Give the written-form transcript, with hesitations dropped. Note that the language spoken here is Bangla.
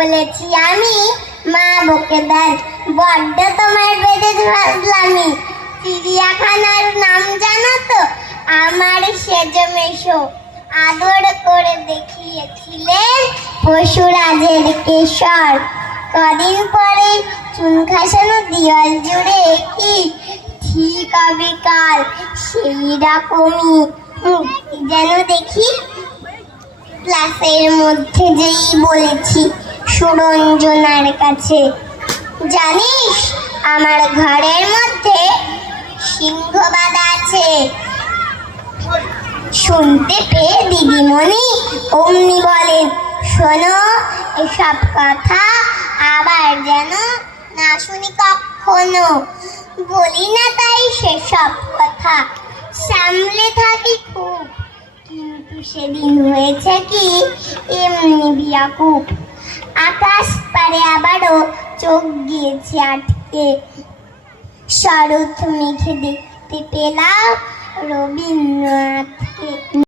বলেছি আমি, মা বকে দেন, বড্ড তোমার বেঁধেছে ফাজলামি। চিড়িয়াখানার নাম জানো তো? আমার সেজো মেশো আদর করে দেখিয়েছিলেন পশুরাজের কেশর। কদিন পরে চুন খাসানো দেওয়াল জুড়ে কি ঠিক বিকাল সেই রকমই যেন দেখি। ক্লাসের মধ্যে যেই বলেছি সুরঞ্জনার কাছে, জানিস আমার ঘরের মধ্যে সিংহ বাঁধা আছে। শুনতে পেয়ে দিদিমণি অমনি বলেন, শোনো এসব কথা আবার যেন না শুনি কখনো। বলি না তাই সেসব কথা, সামলে থাকি খুব, কিন্তু সেদিন হয়েছে কি এমনি বিয়াকুব। আকাশ পারে আবারও চোখ গিয়েছে আটকে, শরৎ মেঘে দেখতে পেলাম রবীন্দ্রনাথকে।